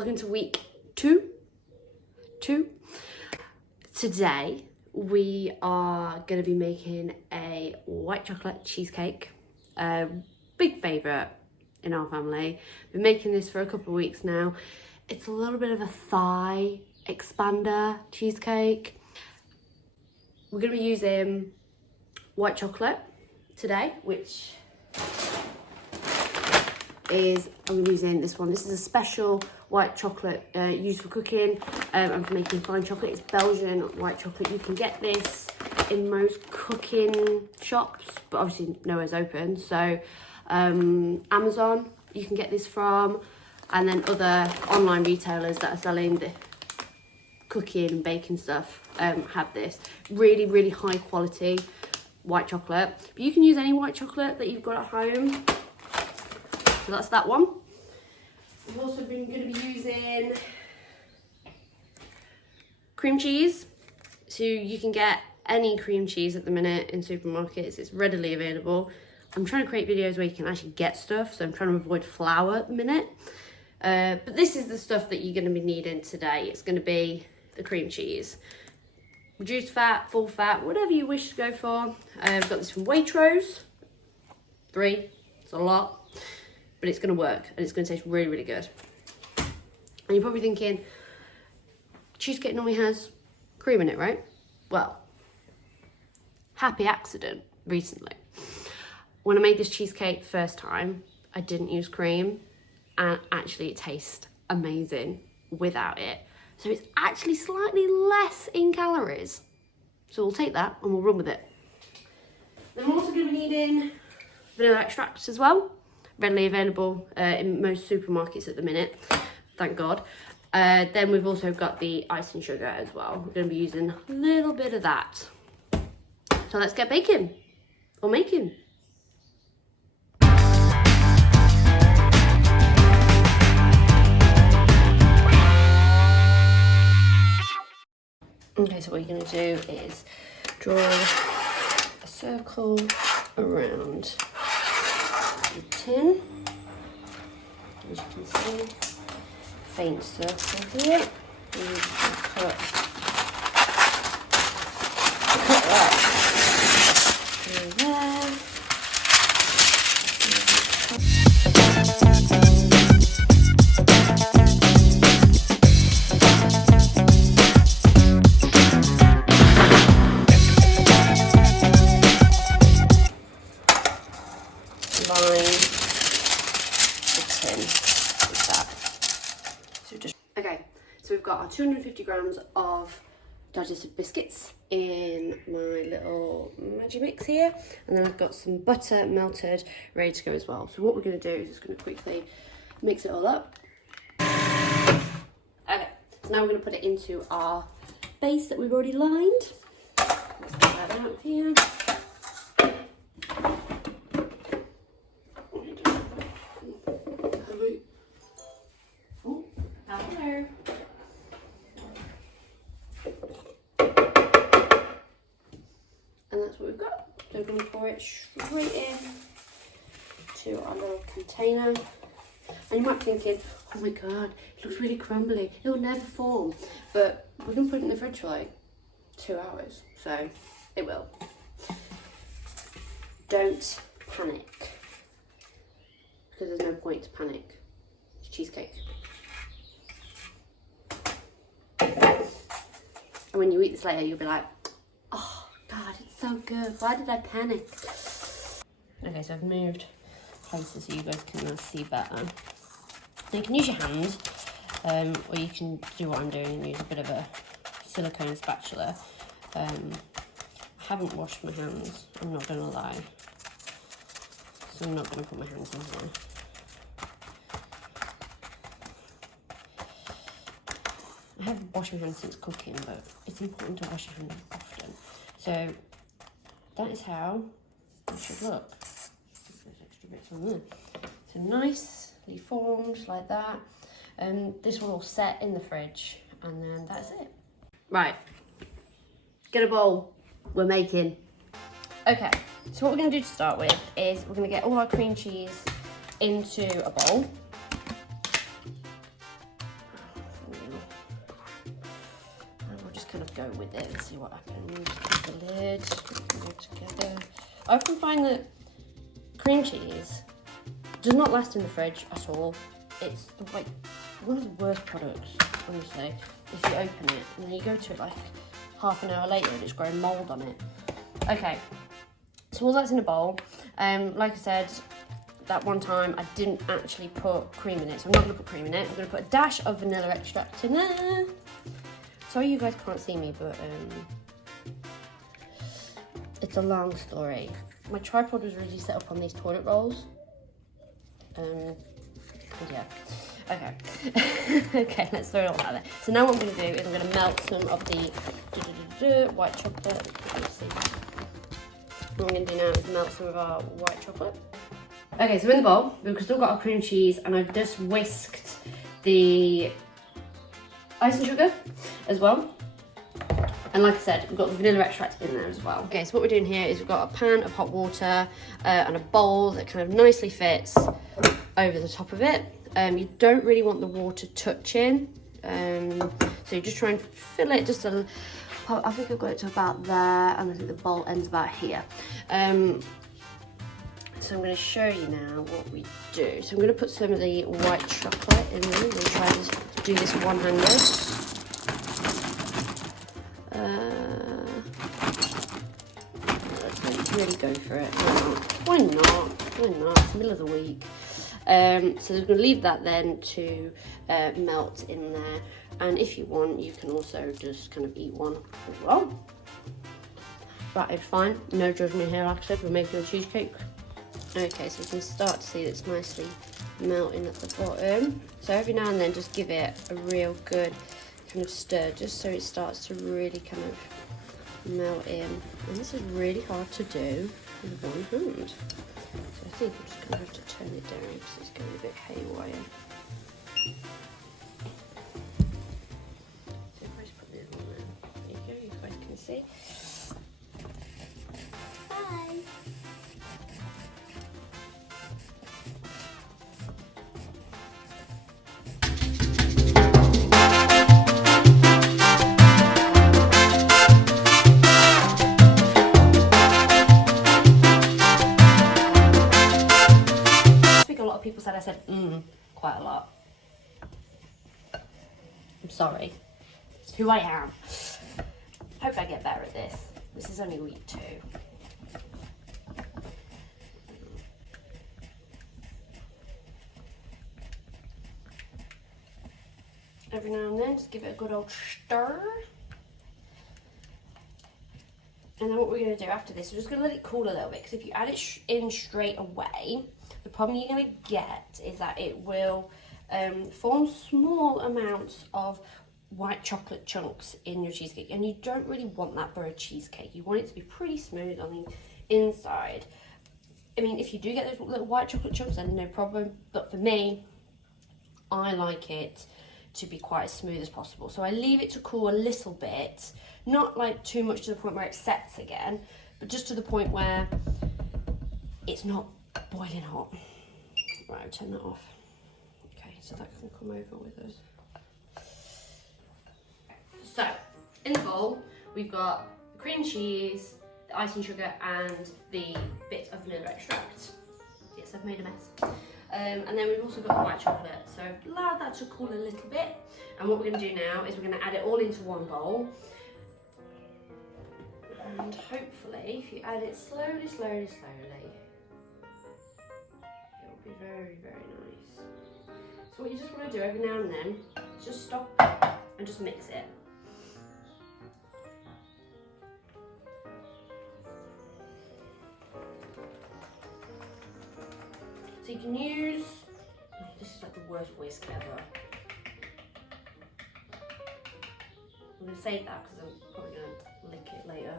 welcome to week two. Today we are going to be making a white chocolate cheesecake, a big favourite in our family. Been making this for a couple of weeks now. It's a little bit of a thigh expander cheesecake. We're going to be using white chocolate today, which is, I'm using this one. This is a special white chocolate used for cooking and for making fine chocolate. It's Belgian white chocolate. You can get this in most cooking shops, but obviously nowhere's open. So Amazon, you can get this from, and then other online retailers that are selling the cooking and baking stuff have this. Really, really high quality white chocolate. But you can use any white chocolate that you've got at home. So that's that one. We've also been going to be using cream cheese. So you can get any cream cheese at the minute in supermarkets. It's readily available. I'm trying to create videos where you can actually get stuff, so I'm trying to avoid flour at the minute. But this is the stuff that you're going to be needing today. It's going to be the cream cheese. Reduced fat, full fat, whatever you wish to go for. I've got this from Waitrose. 3, it's a lot. But it's going to work and it's going to taste really, really good. And you're probably thinking, cheesecake normally has cream in it, right? Well, happy accident recently. When I made this cheesecake first time, I didn't use cream, and actually it tastes amazing without it. So it's actually slightly less in calories. So we'll take that and we'll run with it. Then I'm also going to be needing vanilla extracts as well. Readily available in most supermarkets at the minute, thank God. Then we've also got the icing sugar as well. We're going to be using a little bit of that. So let's get baking, or making. Okay, so what you're going to do is draw a circle around the tin, as you can see, faint circle here, and you can cut that through there. Okay, so we've got our 250 grams of digestive biscuits in my little Maggi mix here, and then I've got some butter melted ready to go as well. So what we're going to do is just going to quickly mix it all up. Okay, so now we're going to put it into our base that we've already lined. Let's get that out here. And that's what we've got. So we're going to pour it straight in to our little container. And you might be thinking, oh my God, it looks really crumbly. It will never form. But we're going to put it in the fridge for like 2 hours. So it will. Don't panic. Because there's no point to panic. It's cheesecake. And when you eat this later, you'll be like, oh God, it's so good. Why did I panic? Okay, so I've moved closer so you guys can see better. Now you can use your hand, or you can do what I'm doing and use a bit of a silicone spatula. I haven't washed my hands, I'm not gonna lie. So I'm not gonna put my hands in here. I have washed my hands since cooking, but it's important to wash your hands often. So that is how it should look. There's extra bits on there. So nicely formed like that. And this will all set in the fridge, and then that's it. Right, get a bowl, we're making. Okay, so what we're gonna do to start with is we're gonna get all our cream cheese into a bowl. go with it and see what happens. Put the lid, put it together. I often find that cream cheese does not last in the fridge at all. It's like one of the worst products, honestly. If you open it and then you go to it like half an hour later and it's growing mould on it. Okay, so all that's in a bowl. Like I said, that one time I didn't actually put cream in it, so I'm not going to put cream in it. I'm going to put a dash of vanilla extract in there. Sorry you guys can't see me, but it's a long story. My tripod was really set up on these toilet rolls. Yeah. Okay. Okay, let's throw it all out there. So now what I'm going to do is I'm going to melt some of the white chocolate. Let's see. What I'm going to do now is melt some of our white chocolate. Okay, so in the bowl, we've still got our cream cheese, and I've just whisked the icing sugar as well. And like I said, we've got the vanilla extract in there as well. Okay, so what we're doing here is we've got a pan of hot water and a bowl that kind of nicely fits over the top of it. You don't really want the water touching, so you just try and fill it just a, I think I've got it to about there, and I think the bowl ends about here. So I'm going to show you now what we do. So I'm going to put some of the white chocolate in there. I'm going to try to do this one-handed. Let's really go for it. Why not? Why not? It's the middle of the week. So we're going to leave that then to melt in there. And if you want, you can also just kind of eat one as well. That is fine. No judgment here, like I said, we're making a cheesecake. Okay, so you can start to see that it's nicely melting at the bottom. So every now and then just give it a real good kind of stir, just so it starts to really kind of melt in. And this is really hard to do with one hand. So I think I'm just going to have to turn it down because it's going a bit haywire. So if I just put this on there, there you go, you guys can see. Hi! People said I said quite a lot. I'm sorry. It's who I am. Hope I get better at this. This is only week 2. Every now and then, just give it a good old stir. And then what we're going to do after this, we're just going to let it cool a little bit, because if you add it in straight away, the problem you're going to get is that it will form small amounts of white chocolate chunks in your cheesecake, and you don't really want that for a cheesecake. You want it to be pretty smooth on the inside. I mean, if you do get those little white chocolate chunks, then no problem, but for me, I like it to be quite as smooth as possible. So I leave it to cool a little bit, not like too much to the point where it sets again, but just to the point where it's not boiling hot. Right, I'll turn that off. Okay, so that can come over with us. So, in the bowl, we've got the cream cheese, the icing sugar, and the bit of vanilla extract. Yes, I've made a mess. And then we've also got the white chocolate. So allow that to cool a little bit. And what we're going to do now is we're going to add it all into one bowl. And hopefully, if you add it slowly, slowly, slowly, it'll be very, very nice. So what you just want to do every now and then is just stop and just mix it. So you can use, this is like the worst whisk ever. I'm going to save that because I'm probably going to lick it later.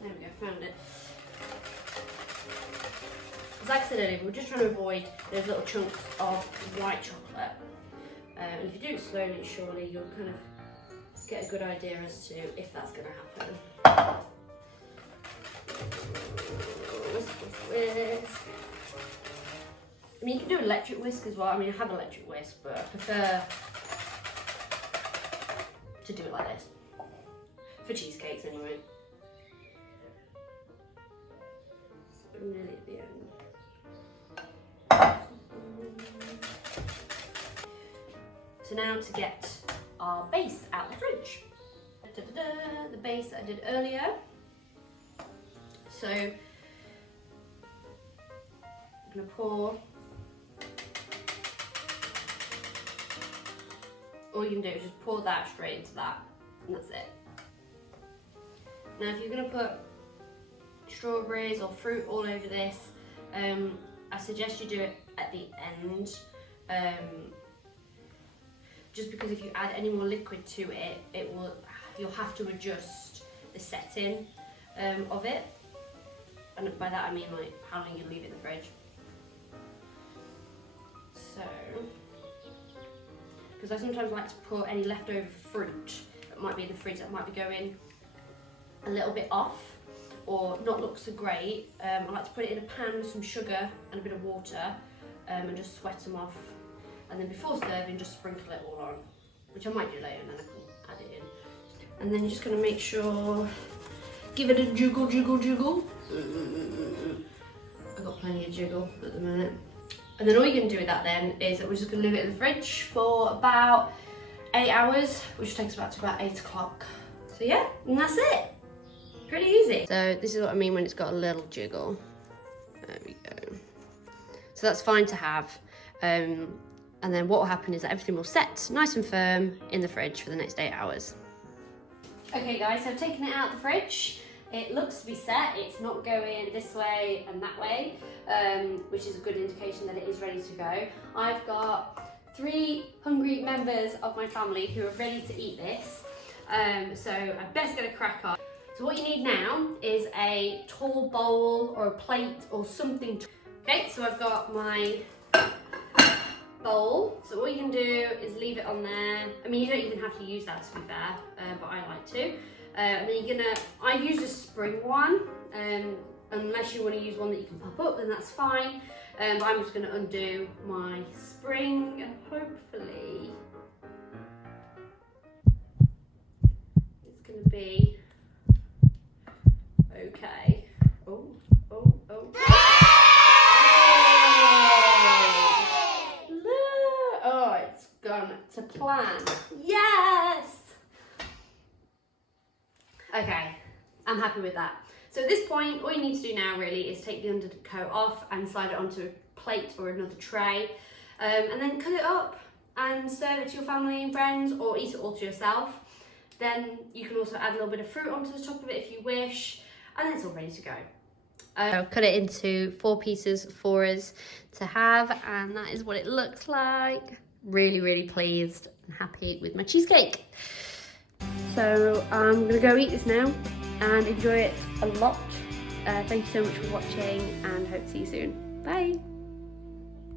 There we go, found it. Like I said earlier, we're just trying to avoid those little chunks of white chocolate. And if you do it slowly and surely, you'll kind of get a good idea as to if that's going to happen. Whisk, whisk, whisk. I mean, you can do electric whisk as well. I mean, I have electric whisk, but I prefer to do it like this. For cheesecakes, anyway. So nearly at the end. So now to get our base out of the fridge. Da-da-da, the base that I did earlier. So I'm going to pour. All you can do is just pour that straight into that, and that's it. Now if you're going to put strawberries or fruit all over this, I suggest you do it at the end. Just because if you add any more liquid to it, you'll have to adjust the setting of it. And by that I mean like how long you leave it in the fridge. So, because I sometimes like to put any leftover fruit that might be in the fridge that might be going a little bit off or not look so great. I like to put it in a pan with some sugar and a bit of water and just sweat them off. And then before serving, just sprinkle it all on, which I might do later and then I can add it in. And then you're just going to make sure, give it a jiggle, jiggle, jiggle. I've got plenty of jiggle at the minute. And then all you're going to do with that then is that we're just going to leave it in the fridge for about 8 hours, which takes about to about 8 o'clock. So yeah, and that's it. Pretty easy. So this is what I mean when it's got a little jiggle. There we go. So that's fine to have. And then what will happen is that everything will set nice and firm in the fridge for the next 8 hours. Okay guys, so I've taken it out of the fridge. It looks to be set. It's not going this way and that way, which is a good indication that it is ready to go. I've got 3 hungry members of my family who are ready to eat this. So I best get a crack on. So what you need now is a tall bowl or a plate or something. Okay, so I've got my bowl. So all you can do is leave it on there. I mean, you don't even have to use that to be fair, but I like to. And then I use a spring one, unless you want to use one that you can pop up, then that's fine. But I'm just going to undo my spring and hopefully it's going to be okay. Oh, oh, oh. Oh, it's gone to plan. Yes! Okay, I'm happy with that. So at this point, all you need to do now really is take the undercoat off and slide it onto a plate or another tray, and then cut it up and serve it to your family and friends or eat it all to yourself. Then you can also add a little bit of fruit onto the top of it if you wish, and it's all ready to go. I'll cut it into 4 pieces for us to have, and that is what it looks like. Really, really pleased and happy with my cheesecake. So I'm gonna go eat this now and enjoy it a lot. Thank you so much for watching and hope to see you soon. Bye.